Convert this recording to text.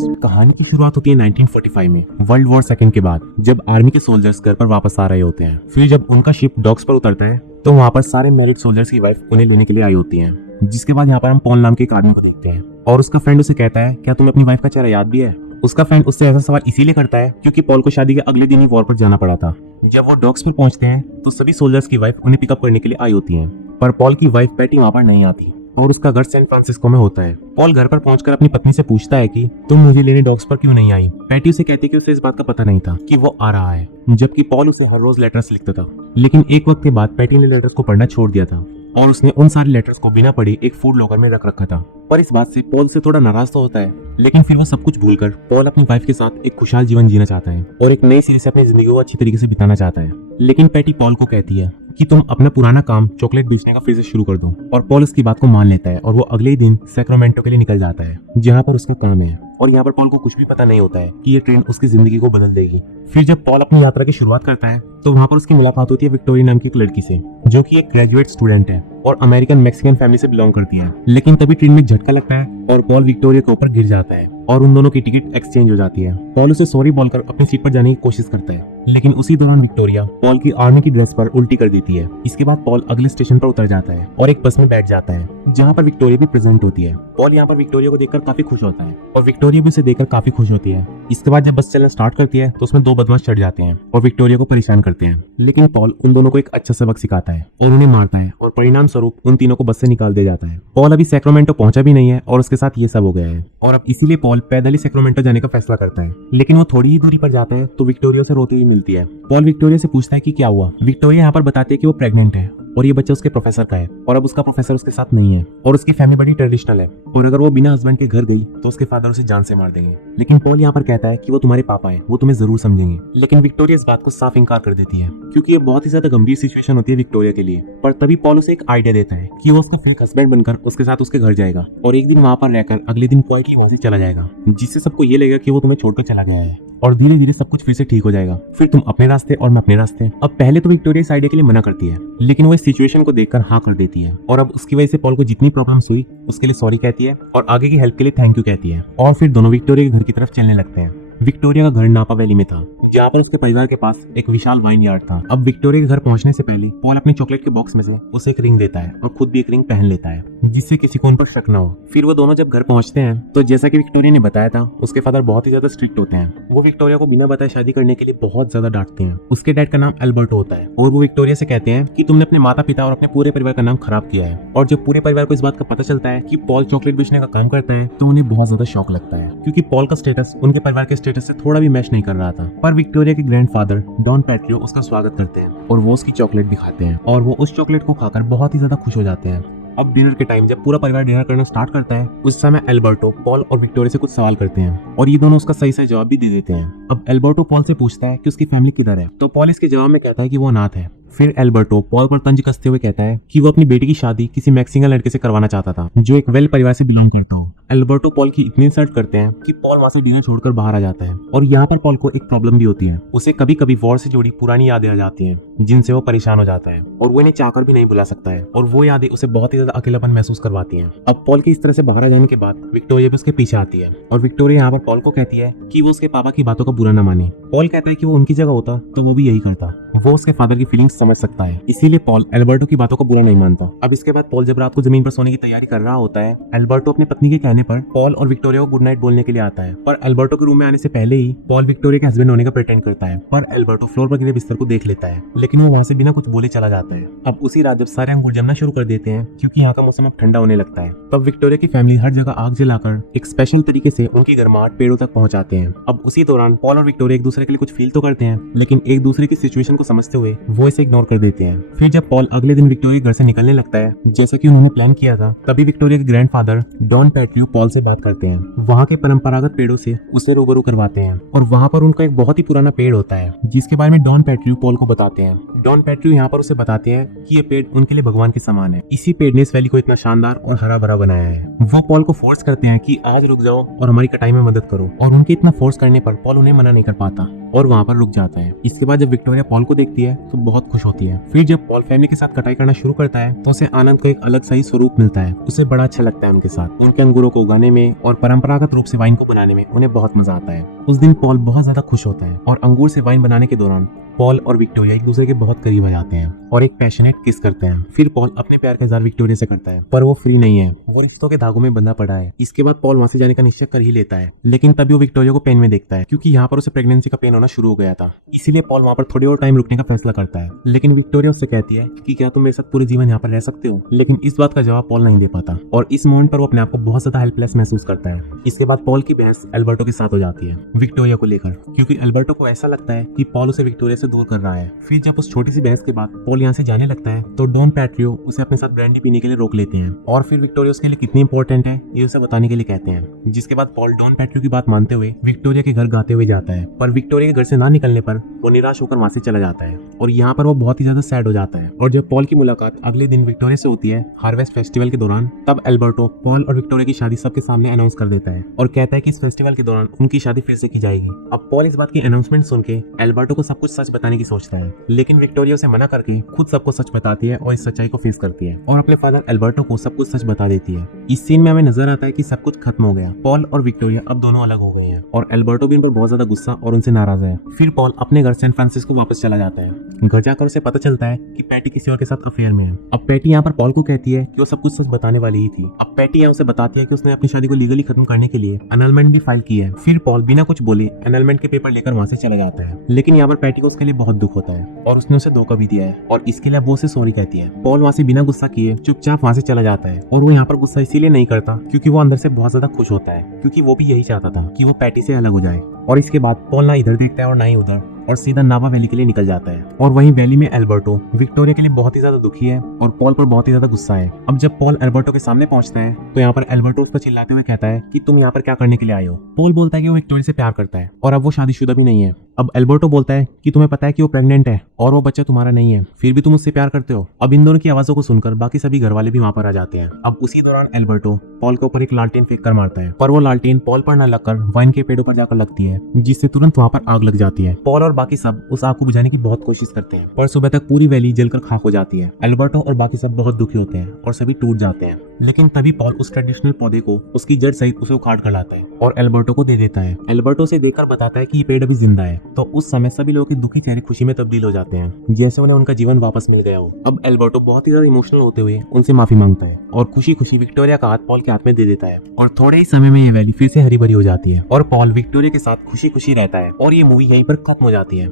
कहानी की शुरुआत होती है 1945 में, वर्ल्ड वॉर सेकंड के बाद, जब आर्मी के सोल्जर्स घर पर वापस आ रहे होते हैं। फिर जब उनका शिप डॉक्स पर उतरता है तो वहाँ पर सारे मैरिड सोल्जर्स की वाइफ उन्हें लेने के लिए आई होती हैं। जिसके बाद यहाँ पर हम पॉल नाम के एक आदमी को देखते हैं और उसका फ्रेंड उसे कहता है, क्या तुम्हें अपनी वाइफ का चेहरा याद भी है? उसका फ्रेंड उससे ऐसा सवाल इसीलिए करता है क्योंकि पॉल को शादी के अगले दिन ही वॉर पर जाना पड़ा था। जब वो डॉक्स पर पहुंचते हैं तो सभी सोल्जर्स की वाइफ उन्हें पिकअप करने के लिए आई होती हैं, पर पॉल की वाइफ पैटी वहाँ पर नहीं आती और उसका घर सैन फ्रांसिस्को में होता है। पॉल घर पर पहुंचकर अपनी पत्नी से पूछता है कि तुम मुझे लेने डॉक्स पर क्यों नहीं आई? पैटी उसे कहती है कि उसे इस बात का पता नहीं था कि वो आ रहा है, जबकि पॉल उसे हर रोज लेटर्स लिखता था। लेकिन एक वक्त के बाद पैटी ने लेटर्स को पढ़ना छोड़ दिया था और उसने उन सारे लेटर्स को बिना पढ़े एक फूड लॉकर में रख रखा था। पर इस बात से पॉल से थोड़ा नाराज तो होता है, लेकिन फिर वो सब कुछ भूलकर पॉल अपनी वाइफ के साथ एक खुशहाल जीवन जीना चाहता है और एक नई सिरे से अपनी जिंदगी को अच्छी तरीके से बिताना चाहता है। लेकिन पैटी पॉल को कहती है कि तुम अपना पुराना काम चॉकलेट बेचने का फिर से शुरू कर दो, और पॉल उसकी बात को मान लेता है और वो अगले ही दिन सैक्रामेंटो के लिए निकल जाता है जहाँ पर उसका काम है। और यहाँ पर पॉल को कुछ भी पता नहीं होता है कि ये ट्रेन उसकी जिंदगी को बदल देगी। फिर जब पॉल अपनी यात्रा की शुरुआत करता है तो वहाँ पर उसकी मुलाकात होती है विक्टोरिया नाम की एक लड़की से, जो कि एक ग्रेजुएट स्टूडेंट है और अमेरिकन मैक्सिकन फैमिली से बिलोंग करती है। लेकिन तभी ट्रेन में एक झटका लगता है और पॉल विक्टोरिया के ऊपर गिर जाता है और उन दोनों की टिकट एक्सचेंज हो जाती है। पॉल उसे सॉरी बोलकर अपनी सीट पर जाने की कोशिश करता है, लेकिन उसी दौरान विक्टोरिया पॉल की आर्मी की ड्रेस पर उल्टी कर देती है। इसके बाद पॉल अगले स्टेशन पर उतर जाता है और एक बस में बैठ जाता है जहाँ पर विक्टोरिया भी प्रेजेंट होती है। पॉल यहाँ पर विक्टोरिया को देखकर काफी खुश होता है और विक्टोरिया भी उसे देखकर काफी खुश होती है। इसके बाद जब बस चलना स्टार्ट करती है तो उसमें दो बदमाश चढ़ जाते हैं और विक्टोरिया को परेशान करते हैं, लेकिन पॉल उन दोनों को एक अच्छा सबक सिखाता है और उन्हें मारता है और परिणाम स्वरूप उन तीनों को बस से निकाल दिया जाता है। पॉल अभी सैक्रामेंटो पहुंचा भी नहीं है और उसके साथ ये सब हो गया है और अब इसीलिए पॉल पैदल ही सैक्रामेंटो जाने का फैसला करता है। लेकिन वो थोड़ी ही दूरी पर जाता है तो विक्टोरिया से रोती हुई मिलती है। पॉल विक्टोरिया से पूछता है कि क्या हुआ। विक्टोरिया यहाँ पर बताती है कि वो प्रेग्नेंट है और ये बच्चा उसके प्रोफेसर का है और अब उसका प्रोफेसर उसके साथ नहीं है और उसकी फैमिली बड़ी ट्रेडिशनल है और अगर वो बिना हस्बैंड के घर गई तो उसके फादर उसे जान से मार देंगे। लेकिन पॉल यहाँ पर कहता है कि वो तुम्हारे पापा है, वो तुम्हें जरूर समझेंगे। लेकिन विक्टोरिया इस बात को साफ इनकार कर देती है क्योंकि ये बहुत ही ज्यादा गंभीर सिचुएशन होती है विक्टोरिया के लिए। पर तभी पॉल उसे एक आइडिया देता है कि वो उसका फेक हस्बैंड बनकर उसके साथ उसके घर जाएगा और एक दिन वहाँ पर रहकर अगले दिन क्वाइटली वहाँ से चला जाएगा, जिससे सबको ये लगेगा कि वो तुम्हें छोड़कर चला गया है और धीरे धीरे सब कुछ फिर से ठीक हो जाएगा। फिर तुम अपने रास्ते और मैं अपने रास्ते। अब पहले तो विक्टोरिया इस आइडिया के लिए मना करती है, लेकिन वो इस सिचुएशन को देखकर हाँ कर देती है और अब उसकी वजह से पॉल को जितनी प्रॉब्लम्स हुई उसके लिए सॉरी कहती है और आगे की हेल्प के लिए थैंक यू कहती है और फिर दोनों विक्टोरिया के घर की तरफ चलने लगते हैं। विक्टोरिया का घर नापा वैली में था जहाँ पर उसके परिवार के पास एक विशाल वाइन यार्ड था। अब विक्टोरिया के घर पहुंचने से पहले पॉल अपने चॉकलेट के बॉक्स में से उसे एक रिंग देता है और खुद भी एक रिंग पहन लेता है, जिससे किसी को उन पर शक न हो। फिर वो दोनों जब घर पहुंचते हैं तो जैसा कि विक्टोरिया ने बताया था, उसके फादर बहुत ही ज्यादा स्ट्रिक्ट होते हैं। वो विक्टोरिया को बिना बताए शादी करने के लिए बहुत ज्यादा डांटते हैं। उसके डैड का नाम एल्बर्टो होता है और वो विक्टोरिया से कहते हैं कि तुमने अपने माता पिता और अपने पूरे परिवार का नाम खराब किया है। और जब पूरे परिवार को इस बात का पता चलता है कि पॉल चॉकलेट बेचने का काम करता है तो उन्हें बहुत ज्यादा शौक लगता है, क्योंकि पॉल का स्टेटस उनके परिवार के स्टेटस से थोड़ा भी मैच नहीं कर रहा था। पर विक्टोरिया के ग्रैंडफादर डॉन पैट्रियो उसका स्वागत करते हैं और वो उसकी चॉकलेट दिखाते हैं और वो उस चॉकलेट को खाकर बहुत ही ज्यादा खुश हो जाते हैं। अब डिनर के टाइम जब पूरा परिवार डिनर करना स्टार्ट करता है उस समय एल्बर्टो पॉल और विक्टोरिया से कुछ सवाल करते हैं और ये दोनों उसका सही सही जवाब भी दे देते हैं। अब एल्बर्टो पॉल से पूछता है कि उसकी फैमिली किधर है, तो पॉल इसके जवाब में कहता है कि वो अनाथ है। फिर एल्बर्टो पॉल पर तंज कसते हुए कहता है कि वो अपनी बेटी की शादी किसी मैक्सिकन लड़के से करवाना चाहता था जो एक वेल परिवार से बिलोंग करता हो। एल्बर्टो पॉल की इतनी इंसल्ट करते हैं कि पॉल वहां से डिनर छोड़कर बाहर आ जाता है और यहाँ पर पॉल को एक प्रॉब्लम भी होती है। उसे कभी कभी वॉर से जुड़ी पुरानी यादें आ जाती हैं जिनसे वो परेशान हो जाता है और वो इन्हें चाहकर भी नहीं भुला सकता है और वो यादें उसे बहुत ही ज्यादा अकेलापन महसूस करवाती हैं। अब पॉल के इस तरह से बाहर आ जाने के बाद विक्टोरिया भी उसके पीछे आती है और विक्टोरिया यहाँ पर पॉल को कहती है कि वो उसके पापा की बातों का बुरा न माने। पॉल कहता है कि वो उनकी जगह होता तो वो भी यही करता, वो उसके फादर की फीलिंग्स समझ सकता है, इसीलिए पॉल एल्बर्टो की बातों को बुरा नहीं मानता। अब इसके बाद पॉल जब रात को जमीन पर सोने की तैयारी कर रहा होता है, एल्बर्टो अपनी पत्नी के कहने पर पॉल और विक्टोरिया को गुड नाइट बोलने के लिए आता है। पर एल्बर्टो के रूम में आने से पहले ही पॉल विक्टोरिया के हस्बैंड होने का प्रिटेंड करता है, पर एल्बर्टो फ्लोर पर गिरे बिस्तर को देख लेता है, लेकिन वो वहाँ से बिना कुछ बोले चला जाता है। अब उसी रात जब सारे अंगूर जमना शुरू कर देते हैं क्योंकि यहाँ का मौसम अब ठंडा होने लगता है, तब विक्टोरिया की फैमिली हर जगह आग जलाकर एक स्पेशल तरीके से उनकी गर्माहट पेड़ों तक पहुंचाते हैं। अब उसी दौरान पॉल और विक्टोरिया एक दूसरे के लिए कुछ फील तो करते हैं, लेकिन एक दूसरे की सिचुएशन को समझते हुए वो इसे इग्नोर कर देते हैं। फिर जब पॉल अगले दिन विक्टोरिया घर से निकलने लगता है जैसा कि उन्होंने प्लान किया था, तभी विक्टोरिया के ग्रैंडफादर डॉन पैट्रियो पॉल से बात करते हैं। वहाँ के परंपरागत पेड़ों से उसे रूबरू करवाते हैं और वहाँ पर उनका एक बहुत ही पुराना पेड़ होता है जिसके बारे में डॉन पैट्रियो पॉल को बताते हैं। डॉन पैट्रियो यहाँ पर उसे बताते हैं कि ये पेड़ उनके लिए भगवान के समान है। इसी पेड़ ने इस वैली को इतना शानदार और हरा भरा बनाया है। वो पॉल को फोर्स करते हैं कि आज रुक जाओ और हमारी कटाई में मदद करो, और उनके इतना फोर्स करने पर पॉल उन्हें मना नहीं कर पाता और वहाँ पर रुक जाता है। इसके बाद जब विक्टोरिया पॉल को देखती है तो बहुत खुश होती है। फिर जब पॉल फैमिली के साथ कटाई करना शुरू करता है तो उसे आनंद का एक अलग सा ही स्वरूप मिलता है। उसे बड़ा अच्छा लगता है उनके साथ, उनके अंगूरों को उगाने में और परंपरागत रूप से वाइन को बनाने में उन्हें बहुत मजा आता है। उस दिन पॉल बहुत ज्यादा खुश होता है और अंगूर से वाइन बनाने के दौरान पॉल और विक्टोरिया एक दूसरे के बहुत करीब आ जाते हैं और एक पैशनेट किस करते हैं। फिर पॉल अपने प्यार का इज़हार विक्टोरिया से करता है, पर वो फ्री नहीं है, वो रिश्तों के धागों में बंधा पड़ा है। इसके बाद पॉल वहां से जाने का निश्चय कर ही लेता है, लेकिन तभी वो विक्टोरिया को पेन में देखता है क्योंकि यहाँ पर उसे प्रेगनेंसी का पेन होना शुरू हो गया था। इसीलिए पॉल वहाँ पर थोड़ी और टाइम रुकने का फैसला करता है, लेकिन विक्टोरिया उससे कहती है कि क्या तुम मेरे साथ पूरे जीवन यहाँ पर रह सकते हो। लेकिन इस बात का जवाब पॉल नहीं दे पाता और इस मोमेंट पर वो अपने आप को बहुत ज्यादा हेल्पलेस महसूस करता है। इसके बाद पॉल की बहस एल्बर्टो के साथ हो जाती है विक्टोरिया को लेकर, क्योंकि एल्बर्टो को ऐसा लगता है कि पॉल उसे विक्टोरिया से दूर कर रहा है। फिर जब उस छोटी सी बहस के बाद पॉल यहाँ से जाने लगता है तो डॉन पैट्रियो उसे अपने साथ ब्रांडी पीने के लिए रोक लेते हैं और फिर विक्टोरिया उसके लिए कितनी इंपॉर्टेंट है ये उसे बताने के लिए कहते हैं। जिसके बाद पॉल डॉन पैट्रियो की बात मानते हुए विक्टोरिया के घर गाते हुए जाता है, पर विक्टोरिया के घर से ना निकलने पर वो निराश होकर वहां से चला जाता है और यहाँ पर वो बहुत ही ज्यादा सैड हो जाता है। और जब पॉल की मुलाकात अगले दिन विक्टोरिया से होती है हार्वेस्ट फेस्टिवल के दौरान, तब एल्बर्टो पॉल और विक्टोरिया की शादी सबके सामने अनाउंस कर देता है और कहता है कि इस फेस्टिवल के दौरान उनकी शादी फिर से की जाएगी। अब पॉल इस बात की अनाउंसमेंट सुन के एल्बर्टो को सब कुछ सच बताने की सोचता है, लेकिन विक्टोरिया उसे मना करके खुद सबको सच बताती है और इस सच्चाई को फेस करती है और अपने फादर एल्बर्टो को सब कुछ सच बता देती है। इस सीन में हमें नजर आता है कि सब कुछ खत्म हो गया, पॉल और विक्टोरिया अब दोनों अलग हो गए हैं और एल्बर्टो भी उन पर बहुत ज्यादा गुस्सा और उनसे नाराज है। फिर पॉल अपने घर सैन फ्रांसिस्को वापस चला जाता है। घर जाकर उसे पता चलता है कि पैटी किसी और के साथ अफेयर में है। अब पैटी यहाँ पर पॉल को कहती है कि वो सब कुछ सच बताने वाली ही थी। अब पैटी यहाँ उसे बताती है कि उसने अपनी शादी को लीगली खत्म करने के लिए एनलमेंट भी फाइल की है। फिर पॉल बिना कुछ बोले एनलमेंट के पेपर लेकर वहां से चला जाता है, लेकिन यहाँ पर पैटी को उसके लिए बहुत दुख होता है और उसने उसे धोखा भी दिया है और इसके लिए वो उसे सॉरी कहती है। पॉल वहां से बिना गुस्सा किए चुपचाप वहां से चला जाता है और वो यहाँ पर गुस्सा इसीलिए नहीं करता क्योंकि वो अंदर से बहुत ज्यादा खुश होता है, क्योंकि वो भी यही चाहता था कि वो पैटी से अलग हो जाए। और इसके बाद पॉल ना इधर देखता है और ना ही उधर और सीधा नावा वैली के लिए निकल जाता है। और वहीं वैली में एल्बर्टो विक्टोरिया के लिए बहुत ही ज्यादा दुखी है और पॉल पर बहुत ही ज्यादा गुस्सा है। अब जब पॉल एल्बर्टो के सामने पहुंचता है तो यहाँ पर एल्बर्टो उस पर चिल्लाते हुए कहता है कि तुम यहाँ पर क्या करने के लिए आए हो। पॉल बोलता है कि वो विक्टोरिया से प्यार करता है और अब वो शादीशुदा भी नहीं है। अब एल्बर्टो बोलता है कि तुम्हें पता है कि वो प्रेग्नेंट है और वो बच्चा तुम्हारा नहीं है, फिर भी तुम उससे प्यार करते हो। अब इन दोनों की आवाजों को सुनकर बाकी सभी घर वाले भी वहां पर आ जाते हैं। अब उसी दौरान एल्बर्टो पॉल के ऊपर एक लालटेन फेंक कर मारता है, पर वो लालटेन पॉल पर न लगकर वाइन के पेड़ों पर जाकर लगती है, जिससे तुरंत वहां पर आग लग जाती है। पॉल और बाकी सब उस आग को बुझाने की बहुत कोशिश करते हैं, पर सुबह तक पूरी वैली जलकर खाक हो जाती है। एल्बर्टो और बाकी सब बहुत दुखी होते हैं और सभी टूट जाते हैं, लेकिन तभी पॉल उस ट्रेडिशनल पौधे को उसकी जड़ सहित उसे उखाड़ कर लाता है और एल्बर्टो को दे देता है। एल्बर्टो से देखकर बताता है कि ये पेड़ अभी जिंदा है, तो उस समय सभी लोगों के दुखी चेहरे खुशी में तब्दील हो जाते हैं, जैसे उन्हें उनका जीवन वापस मिल गया हो। अब एल्बर्टो बहुत ही ज्यादा इमोशनल होते हुए उनसे माफी मांगता है और खुशी खुशी विक्टोरिया का हाथ पॉल के हाथ में दे देता है और थोड़े ही समय में ये वैली फिर से हरी भरी हो जाती है और पॉल विक्टोरिया के साथ खुशी खुशी रहता है और ये मूवी यहीं पर खत्म हो जाती है।